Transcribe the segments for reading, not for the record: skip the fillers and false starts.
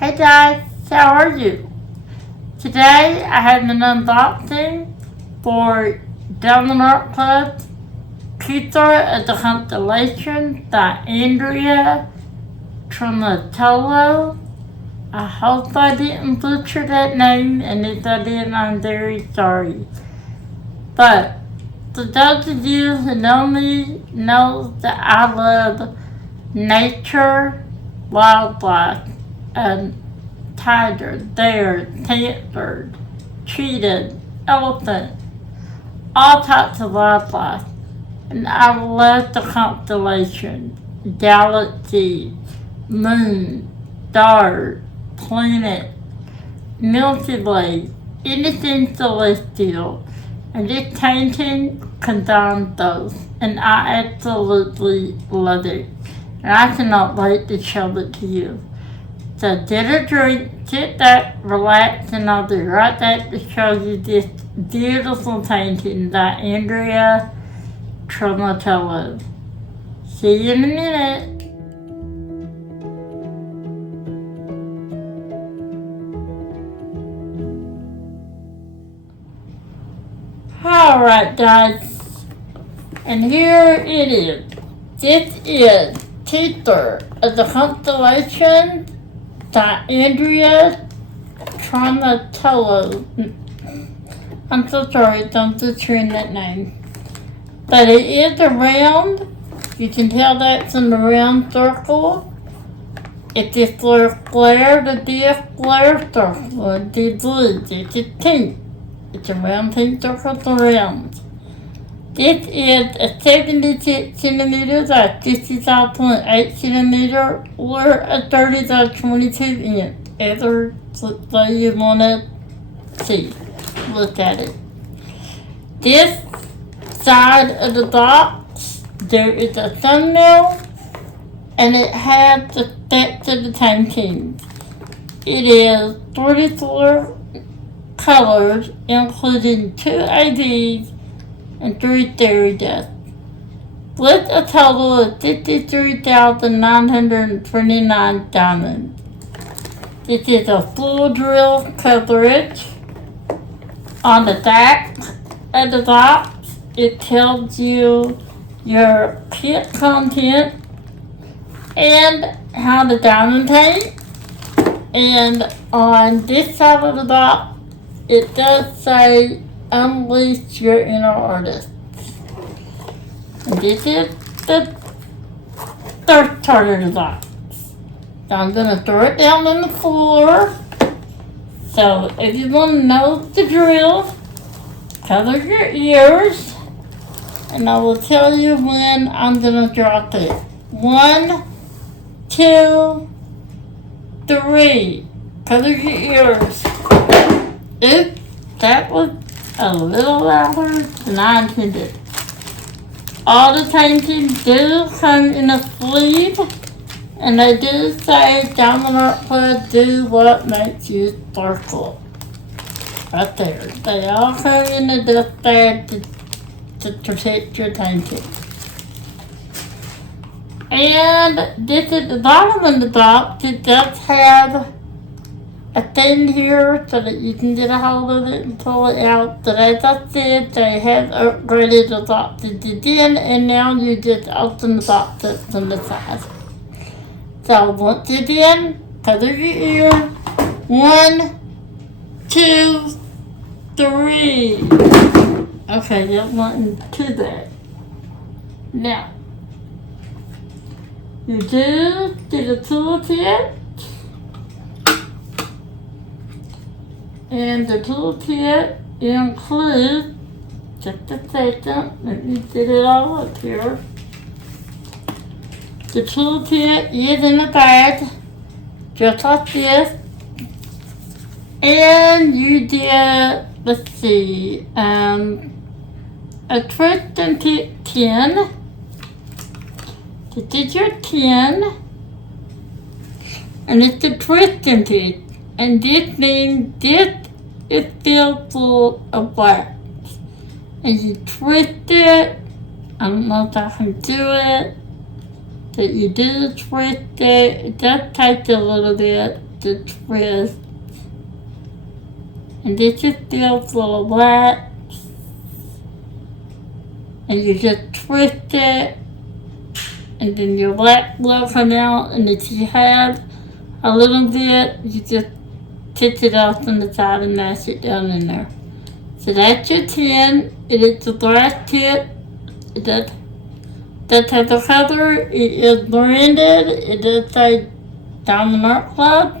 Hey guys, how are you? Today I have an unboxing for Down the Art Club Pizza of the Constellations by Andrea Tramutolo. I hope I didn't butcher that name, and if I did, I'm very sorry. But for those of you who know me, know that I love nature, wildlife, and tiger, bear, panther, cheetah, elephant, all types of wildlife. And I love the constellations, galaxy, moon, stars, planet, Milky Way, anything celestial. And this painting combines those, and I absolutely love it. And I cannot wait to show it to you. So get a drink, sit back, relax, and I'll be right back to show you this beautiful painting by Andrea Tramutolo. See you in a minute. Alright guys, and here it is. This is Teacher of the Constellations by Andrea Tramutolo. I'm so sorry, I'm butchering that name. But it is a round. You can tell that's in the round circle. It's this little square, the square circle, the blue, it's a pink. It's a round pink circle around. This is a 76 centimeter by 55.8 centimeter or a 30 by 22 inch. Either way you want to see. Look at it. This side of the box, there is a thumbnail and it has the specs of the painting. It is 34 colors, including 2 ABs and 3 theory deaths, with a total of 53,929 diamonds. This is a full drill coverage. On the back of the box, it tells you your kit content and how to diamond paint. And on this side of the box, it does say, unleash your inner artist. And this is the third part of the box. So I'm going to throw it down on the floor. So if you want to know the drill, cover your ears. And I will tell you when I'm going to drop it. 1, 2, 3. Cover your ears. Oops, that was a little louder than I intended. All the paintings do come in a sleeve, and they do say Down the Art Club, do what makes you sparkle. Right there. They all come in a dust bag to protect your painting. And this is the bottom of the box. It does have a thing here so that you can get a hold of it and pull it out. But as I said, they have upgraded the boxes again, and now you just open the box up from the side. So once again, cover your ear. 1, 2, 3. Okay, that wasn't too bad. Now, you do get a toolkit. And the toolkit includes, just a second, let me get it all up here. The toolkit is in a bag, just like this. And you get, let's see, a twist and pick tin. This is your tin. And it's a twist and pick. And this means this is filled full of wax. And you twist it. I don't know if I can do it. But you do twist it. It does take a little bit. to twist. And this just feels full of wax. And you just twist it. And then your wax will come out. And if you have a little bit, you just tip it off on the side and mash it down in there. So that's your tin. It is a glass tip. It does have the color. It is branded. It does say Diamond Art Club.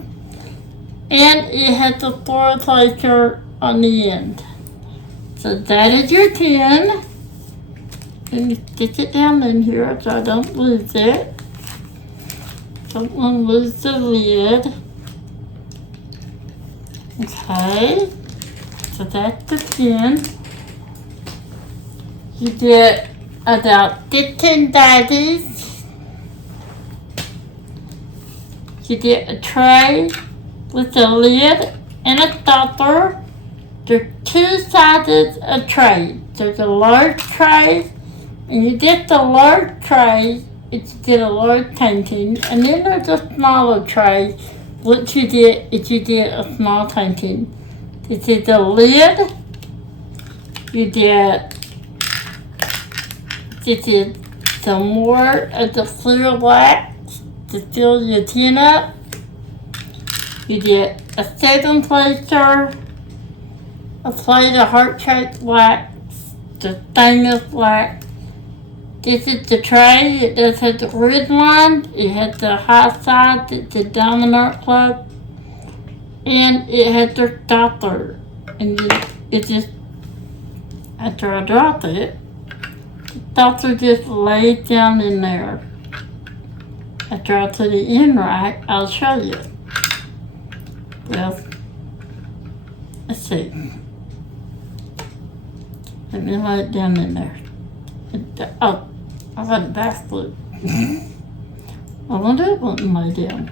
And it has a floral placer on the end. So that is your tin. And you stick it down in here so I don't lose it. Don't want to lose the lid. Okay. So that's the tin. You get about 15 baggies. You get a tray with a lid and a stopper. There's two sizes of trays. There's a large tray, and you get the large tray, you get a large painting, and then there's a smaller tray, which you get if you get a small painting. This is the lid. You get, this is some more of the clear wax to fill your tin up. You get a second placer, a plate of heart-shaped wax, the stainless wax. This is the tray. It does have the grid line. It has the high side. It's the Diamond Art Club. And it has the stopper. And it just, after I drop it, the stopper just lays down in there. After I put it in right, I'll show you. Well, let's see. Let me lay it down in there. Oh, I got it backwards. I wonder if it wouldn't lay down.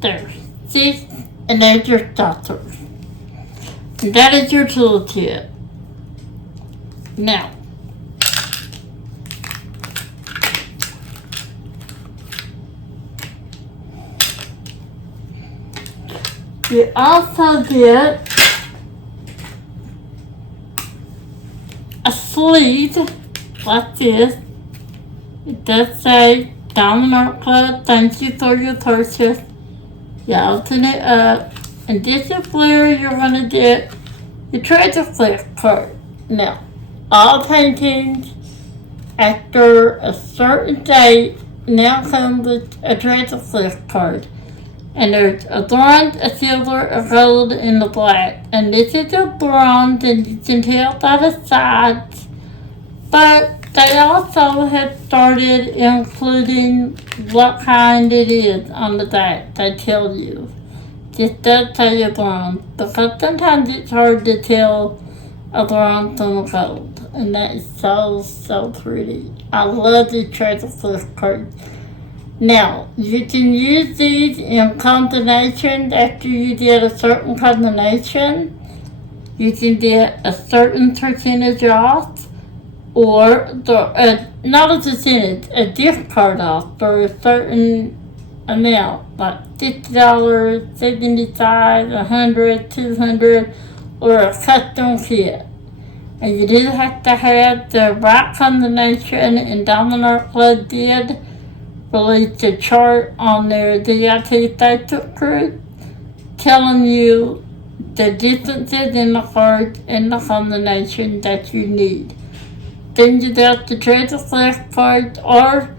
There. See? And there's your stopper. And that is your toolkit. Now, you also get a sleeve like this. It does say Diamond Art Club, thank you for your purchase. You open it up, and this is where you're going to get your treasure flip card. Now, all paintings after a certain date now come with a treasure flip card. And there's a bronze, a silver, a gold, and a black. And this is a bronze, and you can tell by the sides. But they also have started including what kind it is on the back. They tell you. This does say a bronze, because sometimes it's hard to tell a bronze from a gold. And that is so, so pretty. I love these treasure flip cards. Now, you can use these in combinations after you get a certain combination. You can get a certain percentage off, or not a percentage, a gift card off for a certain amount, like $50, $75, $100, $200, or a custom kit. And you do have to have the right combination, and Diamond Art Club did released a chart on their DIT Facebook group telling you the differences in the cards and the combination that you need. Then you got the treasure flash cards, or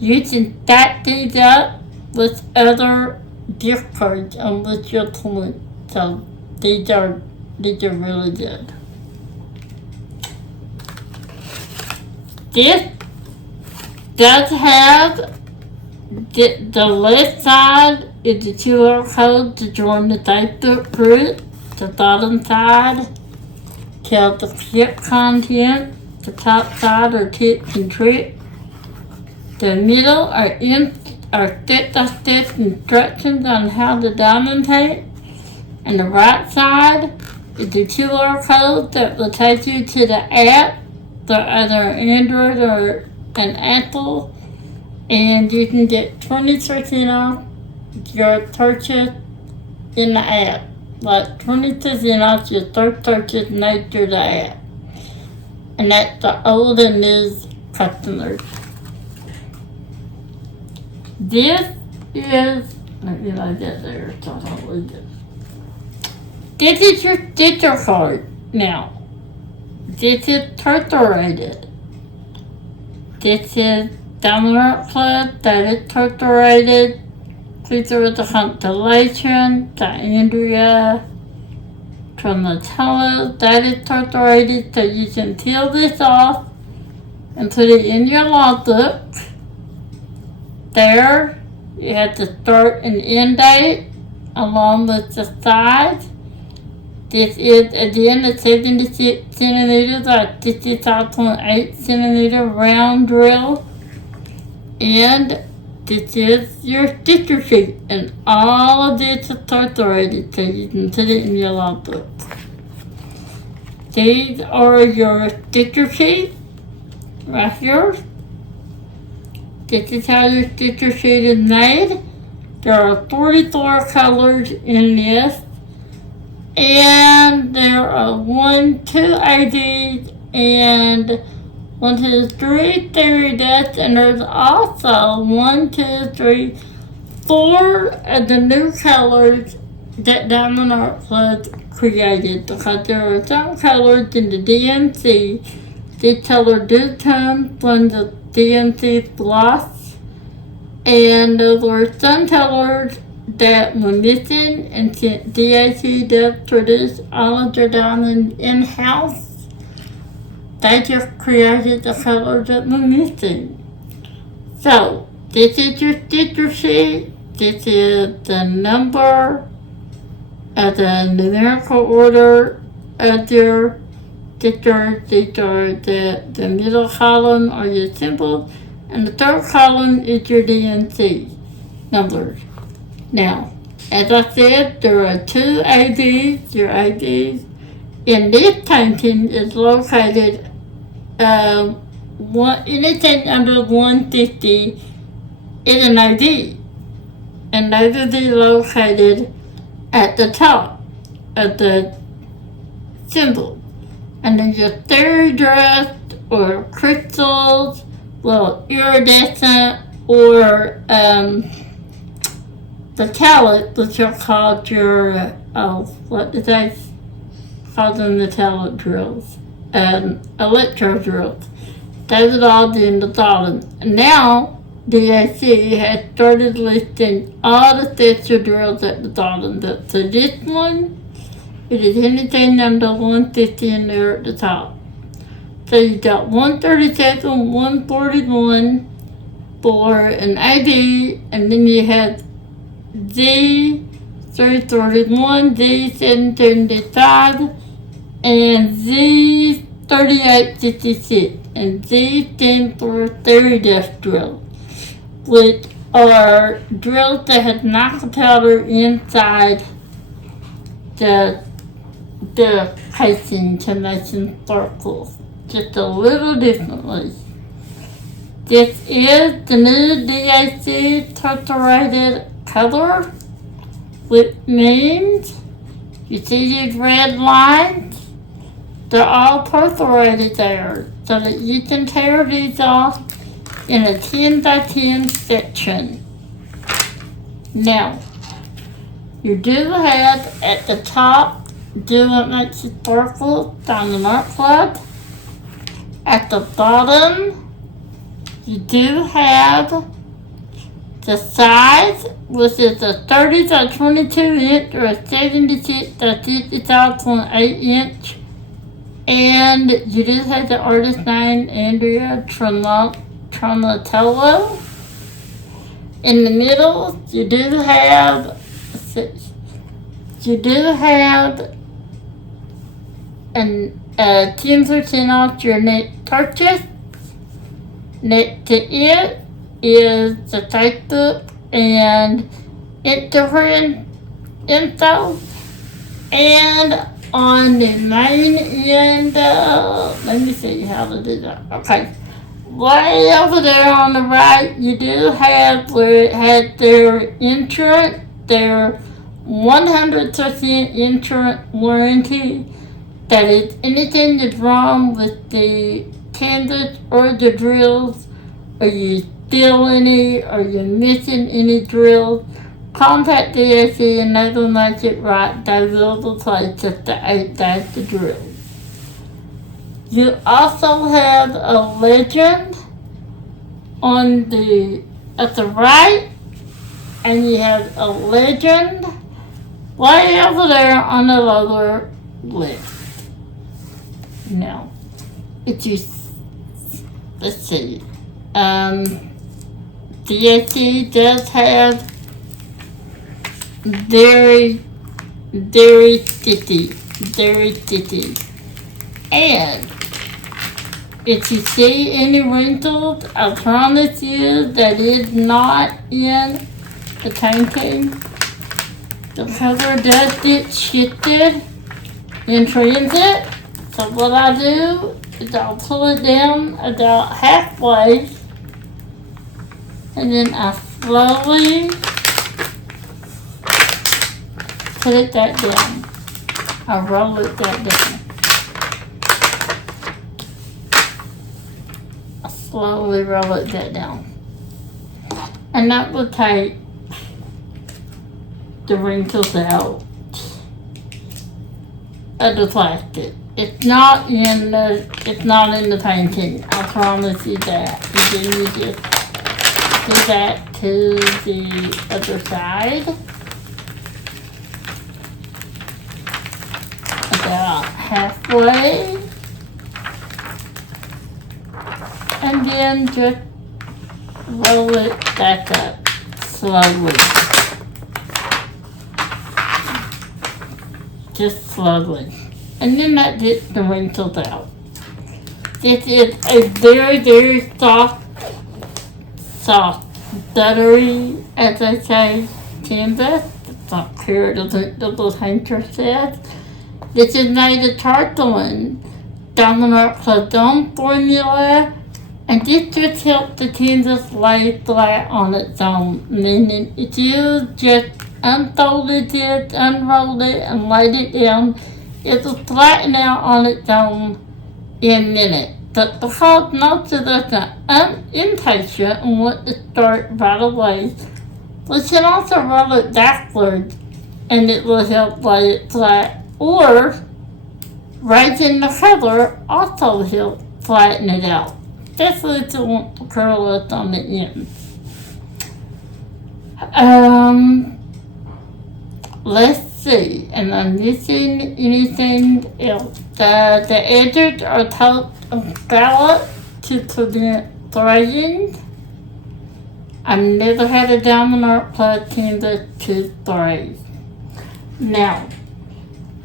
you can stack these up with other gift cards on which you're pulling. So these are really good. This does have the left side is the QR code to join the Facebook group. The bottom side tells the kit content. The top side are tips and tricks. The middle are step-by-step instructions on how to diamond paint. And the right side is the QR code that will take you to the app for either Android or an Apple. And you can get 20% off your purchase in the app. Like 20% your third purchase made through the app. And that's the old and new customers. This is, let me like that there so I don't lose it. This is your sticker card now. This is perforated. This is Diamond Club that is perforated. These are the Constellations, the Andrea, Tramutolo, that is perforated, so you can peel this off and put it in your logbook. There, you have the start and end date along with the size. This is again a 76 centimeters or 65.8 centimeter round drill. And this is your sticker sheet, and all of this is perforated so you can put it in your logbook. These are your sticker sheet right here. This is how your sticker sheet is made. There are 44 colors in this, and there are 1, 2 IDs, and 1, 2, 3 theory deaths, and there's also 1, 2, 3, 4 of the new colors that Diamond Art Club created, because there are some colors in the DMC. This color did come from the DMC gloss, and those were some colors that were missing, and since DAC does produce all of their diamonds in-house, they just created the colors that were missing. So, this is your sticker sheet. This is the number of the numerical order of your stickers. These are the middle column are your symbols, and the third column is your DNC numbers. Now, as I said, there are 2 ADs. Your ADs in this painting is located anything under 150 is an ID, and those will be located at the top of the symbol. And then your fairy dust or crystals, well, iridescent, or the talent, which are called your, what did they call them, the talent drills? Electro drills. Those are all in the bottom. Now, DAC has started listing all the texture drills at the bottom. So this one, it is anything under 150 and there at the top. So you got 137, 141 for an ID, and then you have Z331, Z775, and Z3866, and Z stands for Theory Death Drill, which are drills that have nickel powder inside the casing to make some sparkles, just a little differently. This is the new DAC perforated color, which means you see these red lines? They're all perforated there, so that you can tear these off in a 10 by 10 section. Now, you do have at the top, do what makes it sparkle, Diamond Art Club. At the bottom, you do have the size, which is a 30 by 22 inch or a 76 by 55.8 inch. And you do have the artist name, Andrea Tramutolo. In the middle, you do have an 10% off your next purchase. Next to it is the Facebook and Instagram info. And on the main end, let me see how to do that. Okay. way over there on the right, you do have where it had their insurance, their 100% insurance warranty, that if anything is wrong with the canvas or the drills, or you steal any, or you're missing any drills, contact DSE and they will make it right. They will replace just the 8 dash the drill. You also have a legend on at the right, and you have a legend way over there on the lower left. Now, if you, let's see, DSE does have very sticky. And if you see any wrinkles, I promise you that is not in the painting. The color does get shifted in transit. So what I do is I'll pull it down about halfway, and then I slowly put it that down. I roll it that down. I slowly roll it that down. And that will take the wrinkles out of the plastic. It's not in the painting. I promise you that. And then you just do that to the other side. About halfway, and then just roll it back up slowly, just slowly, and then that gets the wrinkles out. This is a very soft, buttery, as I say, canvas. It's not clear the little painter says. This is made of tarpaulin, dominant Caydo formula, and this just helps the canvas lay flat on its own. Meaning, if you just unfolded it, unrolled it, and laid it down, it will flatten out on its own in a minute. But because most of us are impatient and want to start right away, we can also roll it backwards, and it will help lay it flat. Or, raising the color also helps flatten it out, especially if you want to curl it on the end. Let's see, and I'm missing anything else. The edges are topped and scalloped to prevent fraying. I've never had a diamond art plus canvas to fray. Now,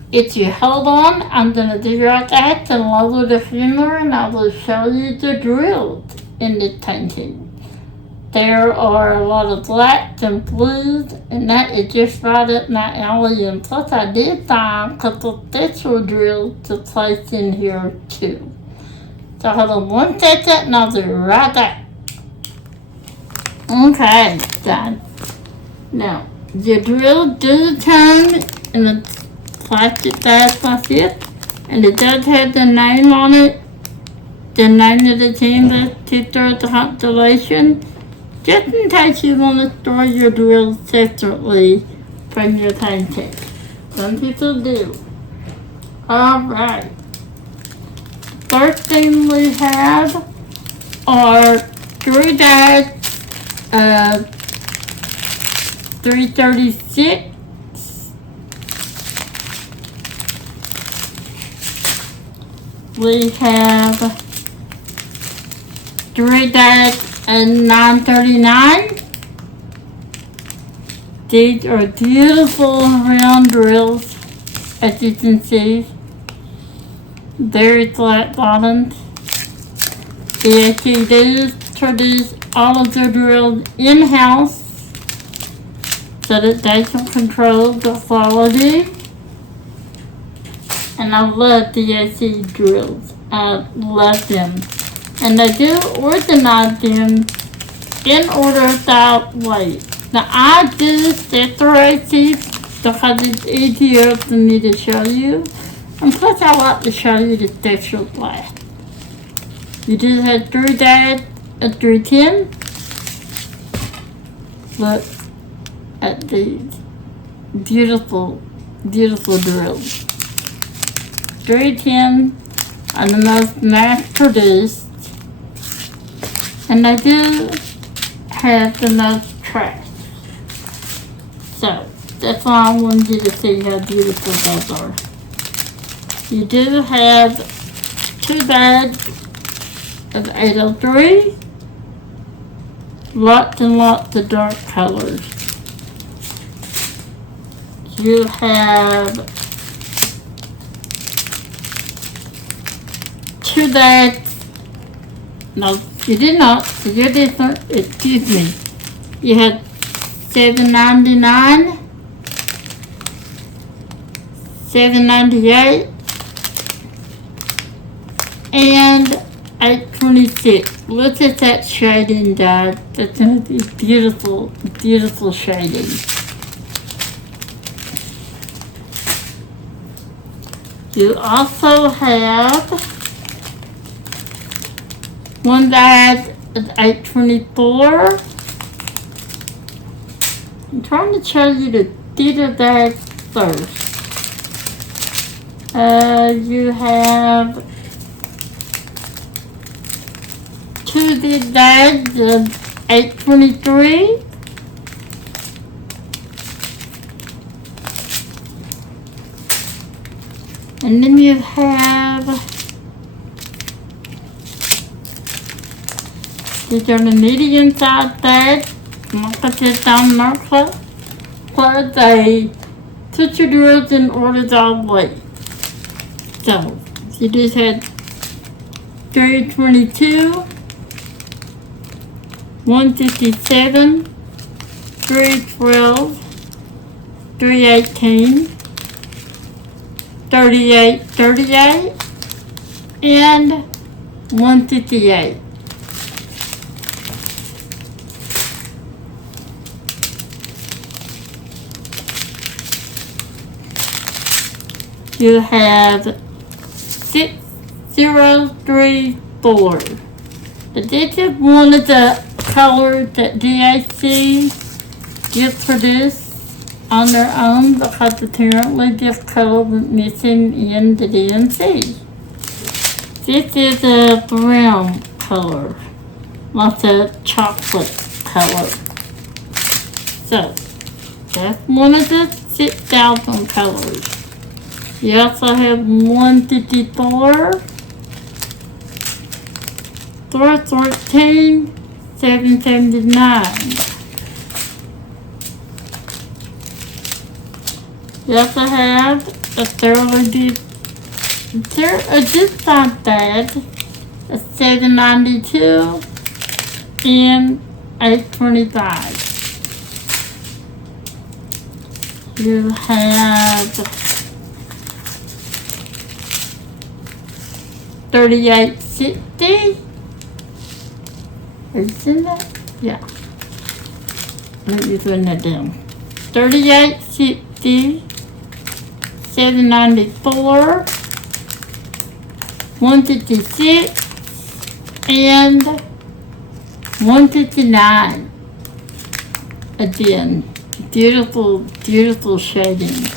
if you hold on, I'm going to do like that and lower the finger, and I will show you the drills in this painting. There are a lot of blacks and blues, and that is just right up my alley. And plus, I did find a couple special drills to place in here too. So hold on one second, and I'll do right back. Okay, done. Now, the drill does turn in the plastic bag like this, and it does have the name on it, the name of the canvas, picture of the constellation, just in case you want to store your drills separately from your painting. Some people do. Alright. First thing we have are 336. We have 3-939. These are beautiful round drills, as you can see. Very flat bottoms. They actually do produce all of their drills in-house so that they can control the quality. And I love the DSE drills. I love them. And I do organize them in order without weight. Now I do separate these because it's easier for me to show you. And plus I like to show you the texture glass. You just have 3 dads and 3 10. Look at these beautiful, beautiful drills. 3 10 are the most mass produced. And I do have the most trash. So, that's why I wanted you to see how beautiful those are. You do have 2 bags of 803. Lots and lots of dark colors. You have 2 bags. No, you did not. So you're different. Excuse me. You had $7.99, $7.98, and $8.26. Look at that shading, guys. That's going to be beautiful, beautiful shading. You also have 1 bag of $8.24. I'm trying to show you the theater bag first. You have 2 big bags of $8.23. And then you have, these are the medium size bags. Like I said, down our club. Plus they put your drills in orders all weight. So, you just had 322, 157, 312, 318, 38, and 158. You have 6034. This is one of the colors that DAC just produced on their own because apparently this color was missing in the DMC. This is a brown color, like a chocolate color. So, that's one of the 6,000 colors. You also have 154, 413, 779. You also have a discount bag, a 792 and 825. You have 3860. Isn't that? Yeah. Let me put that down. 3860, 794, 156, and 159. Again, beautiful, beautiful shading.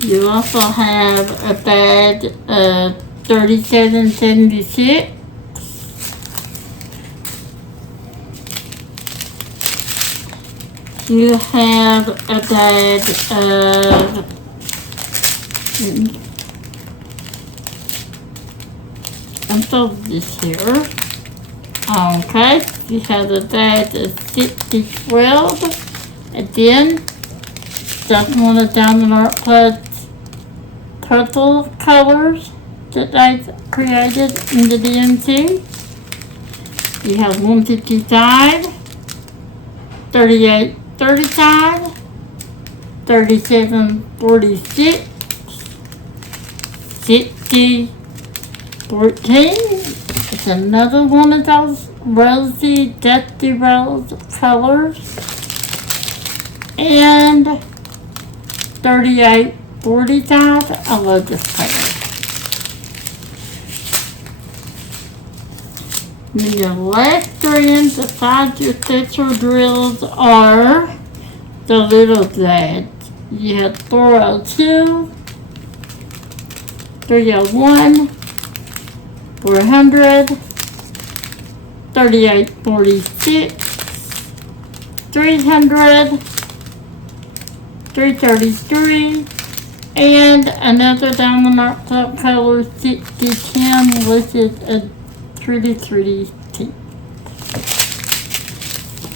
You also have a bag of 3776. You have a bag of unfold this here. Okay, you have a bag of 6012. Again, that's one of Diamond Art Club's purple colors that they've created in the DMC. You have 155, 3835, 3746, 6014. It's another one of those rosy, dusty rose colors. And 3845. I love this color. And your last three inside your stitcher drills are the little zads. You have 402, 301, 400, 3846, 300, 333, and another diamond art club color 6010, which is a 3D tint.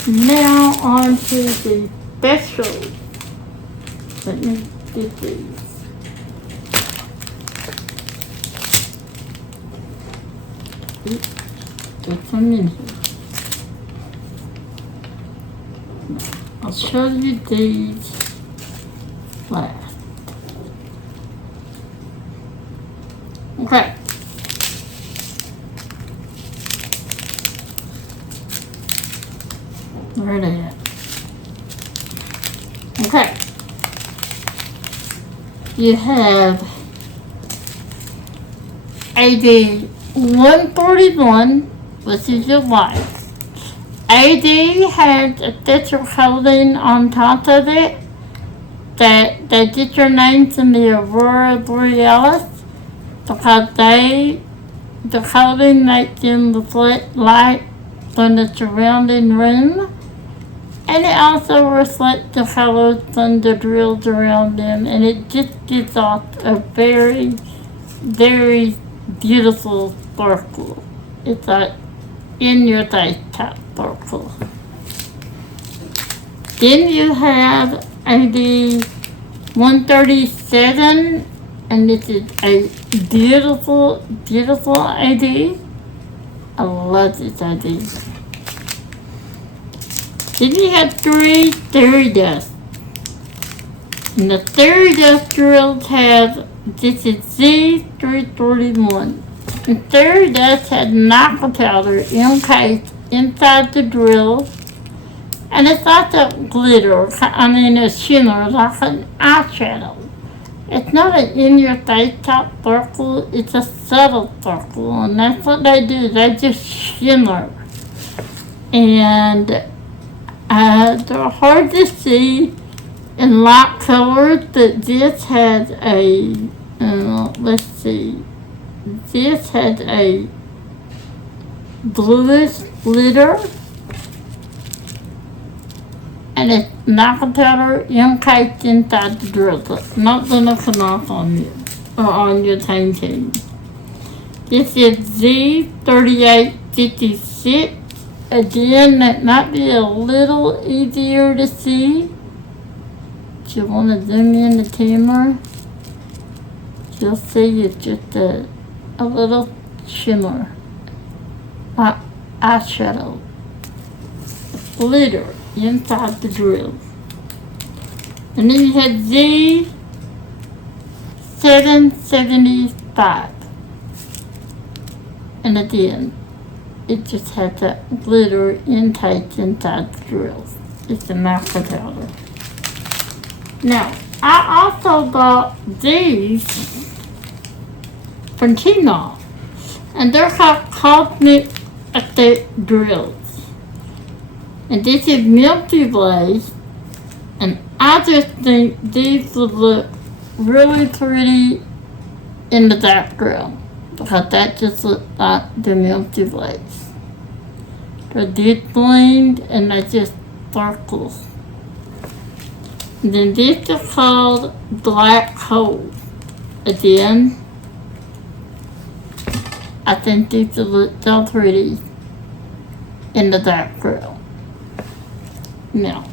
Now on to the special. Let me get these. Get some in here. I'll show you these last. Okay. Where are they at? Okay. You have AD 141, which is your white. AD has a stitcher coding on top of it that they get your names in the Aurora Borealis because the coding makes them reflect light from the surrounding room, and it also reflects the colors from the drills around them, and it just gives off a very, very beautiful sparkle. It's like in your face type sparkle. Then you have AD 137, and this is a beautiful, beautiful AD. I love this AD. Then you have 3 Fairy Dust. And the Fairy Dust drills have, this is Z341. And Fairy Dust has knuckle powder encased inside the drill. And it's like a glitter, a shimmer, like an eyeshadow. It's not an in-your-face type sparkle, it's a subtle sparkle, and that's what they do, they just shimmer. And they're hard to see in light colors, but this has a, let's see, this has a bluish glitter. And it's knuckle powder encased inside the drill. So it's not going to come off on you or on your painting. This is Z3856. Again, that might be a little easier to see. If you want to zoom in the camera, you'll see it's just a little shimmer, eyeshadow, glitter inside the drill. And then you have Z775. And again, it just has that glitter intake inside the drills. It's a knuckle powder. Now, I also bought these from TAMMYS. And they're called Cosmic Effect Drills. And this is Milky Blaze, and I just think these would look really pretty in the background because that just looks like the Milky Blaze. They're deep blend and they just sparkle. And then these are called Black Hole. Again, I think these would look so pretty in the background. Now,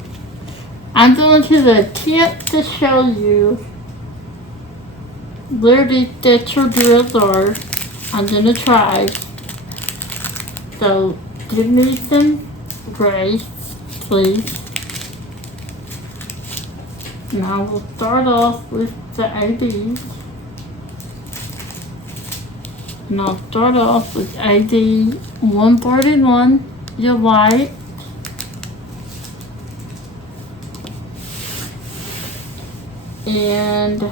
I'm going to attempt to show you where these stitcher drills are. I'm going to try. So, give me some grace, please. And I will start off with the ADs. And I'll start off with AD 131, your white. And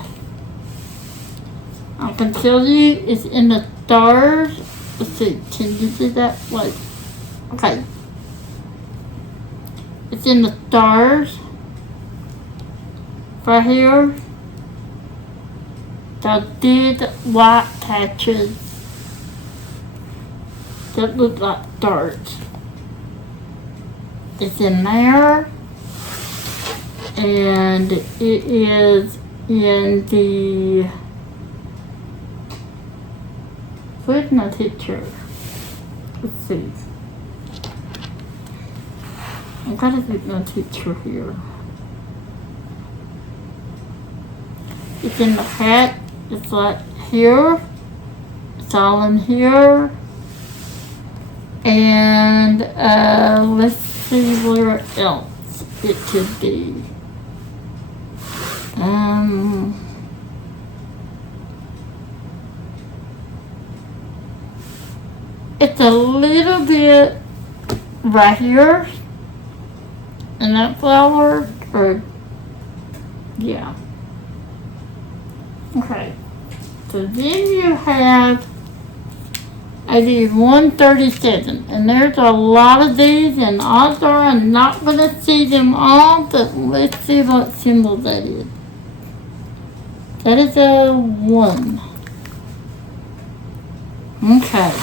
I can tell you it's in the stars. Let's see, can you see that? Wait. Okay. It's in the stars. Right here. The big white patches that look like stars. It's in there. And it is in the, where's my picture? Let's see. I've got to get my picture here. It's in the hat. It's like here. It's all in here. And let's see where else it could be. It's a little bit right here in that flower, or yeah. Okay, so then you have ID 137, and there's a lot of these, and odds are I'm not going to see them all, but let's see what symbol that is. That is a 1. Okay.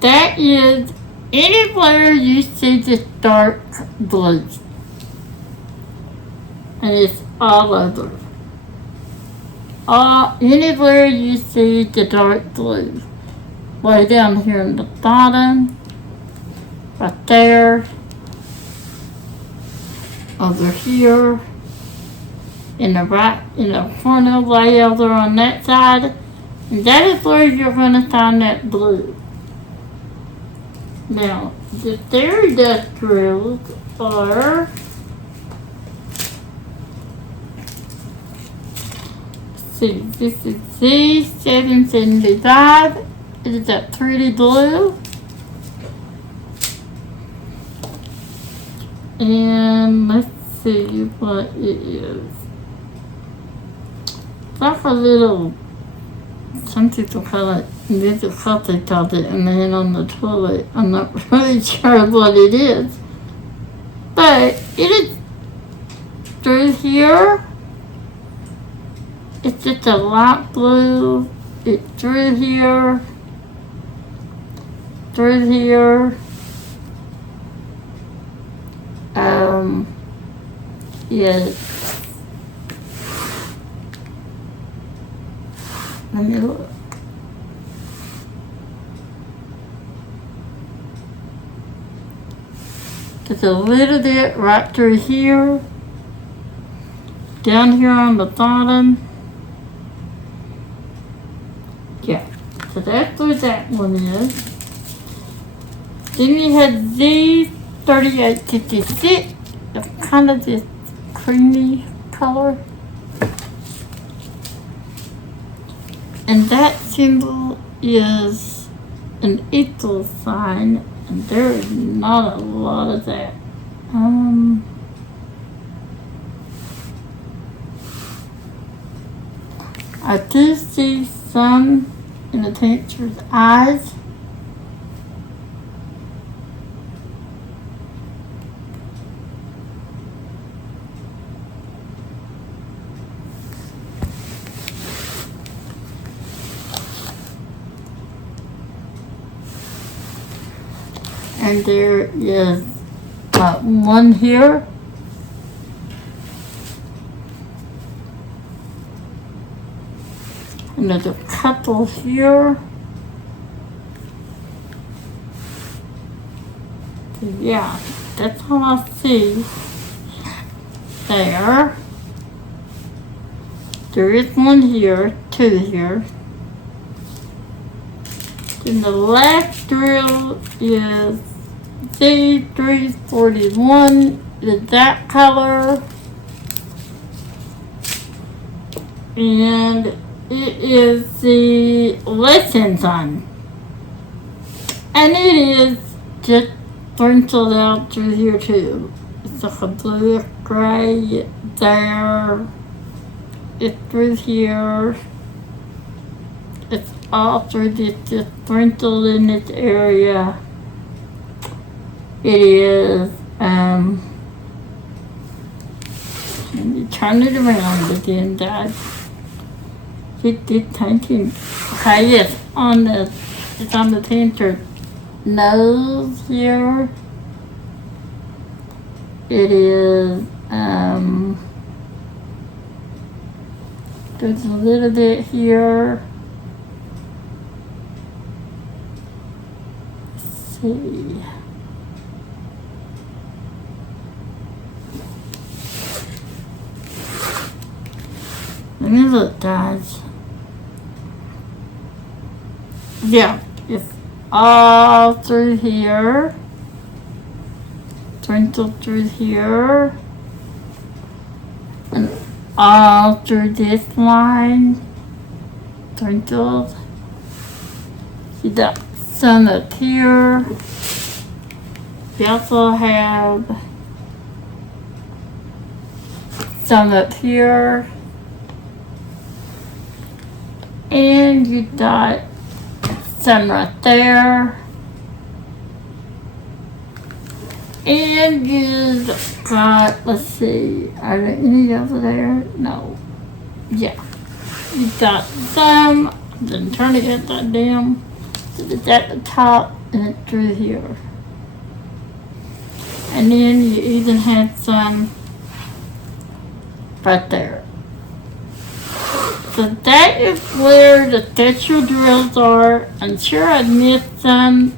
That is anywhere you see this dark blue. And it's all over. Anywhere you see the dark blue. Way down here in the bottom. Right there. Over here. In the corner way over on that side. And that is where you're going to find that blue. Now, the dairy dust drills are, see, this is Z775. It is that pretty blue. And let's see what it is. It's like a little, some people call it, this is what they called it, a man on the toilet. I'm not really sure what it is. But it is through here. It's just a light blue. It's through here. Through here. Yeah. Let me look. Just a little bit right through here. Down here on the bottom. Yeah. So that's where that one is. Then you had Z3856. It's kind of this creamy color. And that symbol is an equal sign, and there is not a lot of that. I do see some in the picture's eyes. And there is one here. And there's a couple here. So yeah, that's all I see there. There is one here, two here. Then the last drill is C341 is that color. And it is the Lessons on. And it is just sprinkled out through here too. It's like a blue gray there. It's through here. It's all through this, just sprinkled in this area. It is, let me turn it around again, Dad. Get this painting. Okay, yes, it's on the painter nose here. It is, there's a little bit here. Let's see. Let me look, guys. Yeah, it's all through here. Sprinkled through here. And all through this line. Sprinkled. You got some up here. We also have some up here. And you got some right there. And you got, let's see, are there any over there? No. Yeah. You got some, then turn it upside down. So it's at the top and it's through here. And then you even have some right there. So that is where the texture drills are. I'm sure I missed some.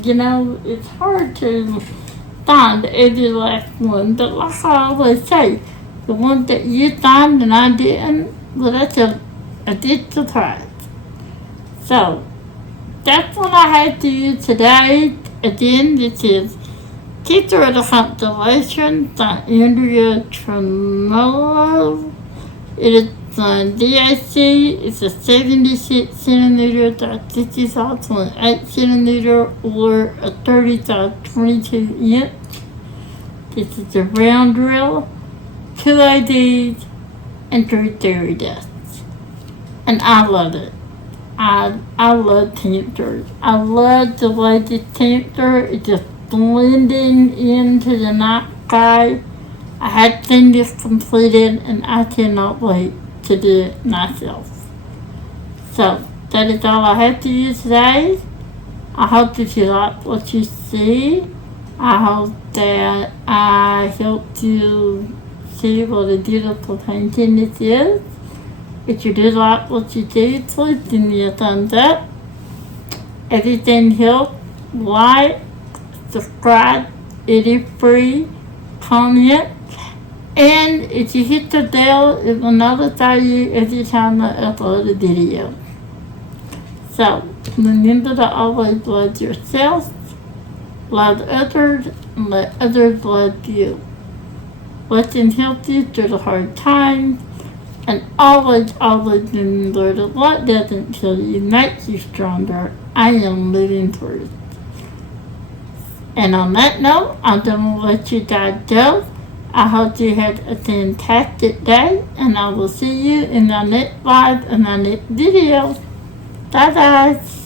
You know, it's hard to find every last one, but like I always say, the one that you found and I didn't, well, that's a big surprise. So that's what I had to use today. Again, this is Teacher of the Constellations by Andrea Tramutolo. It is DIC. It's a 76 centimeter by 55.8 centimeter or a 30/22 inch. This is a round drill, 2 IDs, and 3 theory desks. And I love it. I love tinters. I love the way this tinter is just blending into the night sky. I had seen this completed and I cannot wait to do it myself. So that is all I have to use today. I hope that you like what you see. I hope that I helped you see what a beautiful painting this is. If you do like what you see, please give me a thumbs up. Everything helps. Like, subscribe, it is free, comment. And if you hit the bell, it will notify you every time I upload a video. So, remember to always love yourself, love others, and let others love you. Let them help you through the hard times. And always, always remember that what doesn't kill you makes you stronger. I am living proof. And on that note, I'm going to let you guys go. I hope you had a fantastic day, and I will see you in my next live and my next video. Bye guys.